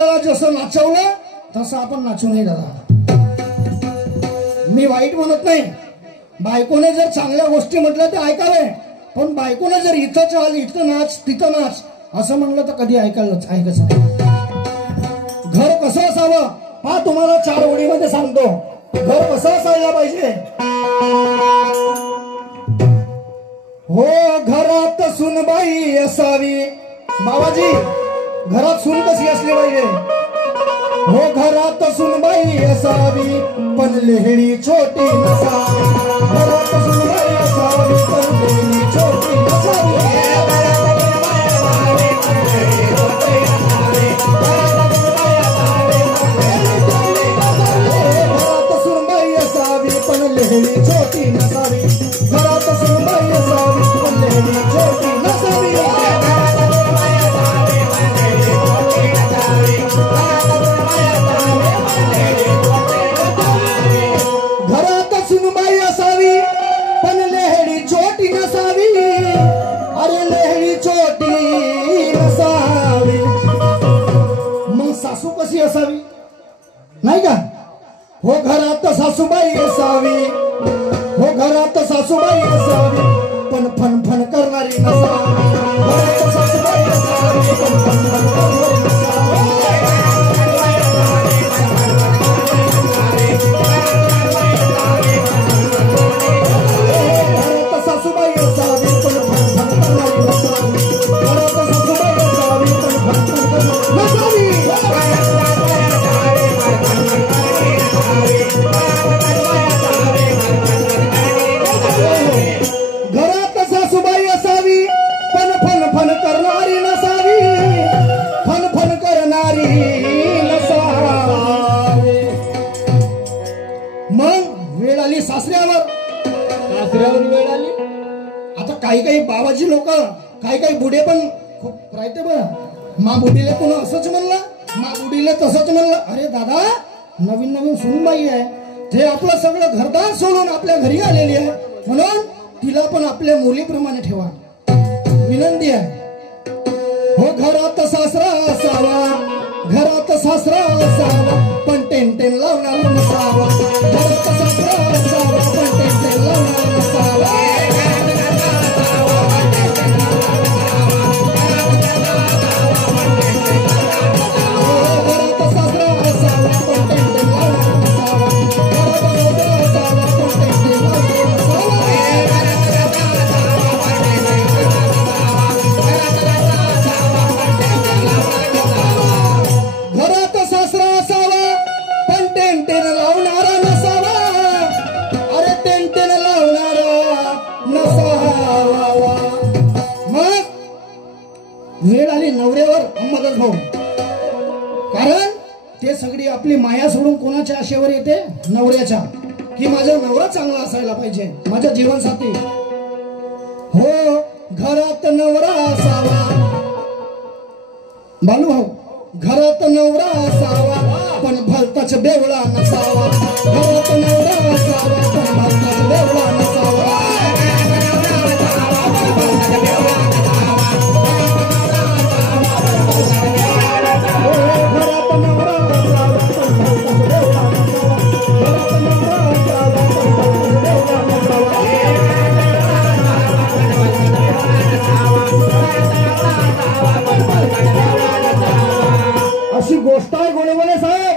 जसं नाचवलं तसं आपण नाचू नये दादा. मी वाईट म्हणत नाही, बायकोने जर चांगल्या गोष्टी म्हटल्या ते ऐकावे, पण बायकोने जर इथं चाल इथं नाच तिथं नाच असं म्हणलं तर कधी ऐकायचं नाही. घर कसं असावं हा तुम्हाला 4 ओळीमध्ये सांगतो. घर कसं असायला पाहिजे. हो घरात सुनबाई असावी. बाबाजी घरात सून कशी असली पाहिजे. हो घरात सुनबाई असावी पण लेहडी छोटी नसावी. घरात सुनबाई असावी पण लेहडी छोटी नसावी. घरात सुनबाई असावी पण लेहडी छोटी नसावी. घरात सुनबाई असावी पण लेहडी छोटी नसावी. घरात सुनबाई असावी पण लेहडी छोटी नसावी. अरे लेहडी छोटी नसावी. मग सासू कशी असावी नाही का. हो घरात सासूबाई असावी. हो घरात सासूबाई असावी पण फन करणारी नसावी. घरात सासूबाई असावी पण फन करणारी नसावी. घरात सासूबाई असावी पण फन करणारी नसावी. घरात सासूबाई असावी पण फन करणारी नसावी. घरात सासूबाई असावी पण फन करणारी नसावी. फन करणारी नसावी. मग वेळ आली सासऱ्यावर वेळ आली. आता काही बाबाजी लोक काही बुढे पण खूप राहते बरं. मा बुडीले कोण असंच म्हणलं, मा बुडीले तसंच म्हणलं. अरे दादा नवीन सुनबाई आहे, ते आपलं सगळं घरदार सोडून आपल्या घरी आलेली आहे, म्हणून तिला पण आपल्या मुलीप्रमाणे ठेवा विनंती आहे. हो घरात सासरा असावा. घरात सासरा असावा पण टेन लावणार नसावा. घरात सासरा असावा पण टेन लावणार नसावा. घरात सासरा असावा पण टेन लावणार नसावा. घरात सासरा असावा पण टेन लावणार नसावा. घरात सासरा असावा पण टेन लावणारा नसावा. अरे टेन लावणारा नसावा. मग वेळ आली नवऱ्यावर अंबादास भाऊ. कारण ते सगळी आपली माया सोडून कोणाच्या आशेवर येते, नवऱ्याच्या, की माझा नवरा चांगला असायला पाहिजे, माझा जीवनसाथी. हो घरात नवरा असावा. बालू भाऊ घरात नवरा असावा पण भलताच बेवळा नसावा. घरात नवरा असावा पण भलताच बेवळा नसावा. घरात नवरा असावा पण भलताच बेवळा नसावा. घरात नवरा असावा पण भलताच बेवळा नसावा. अशी गोष्ट आहे गोळेवाले साहेब.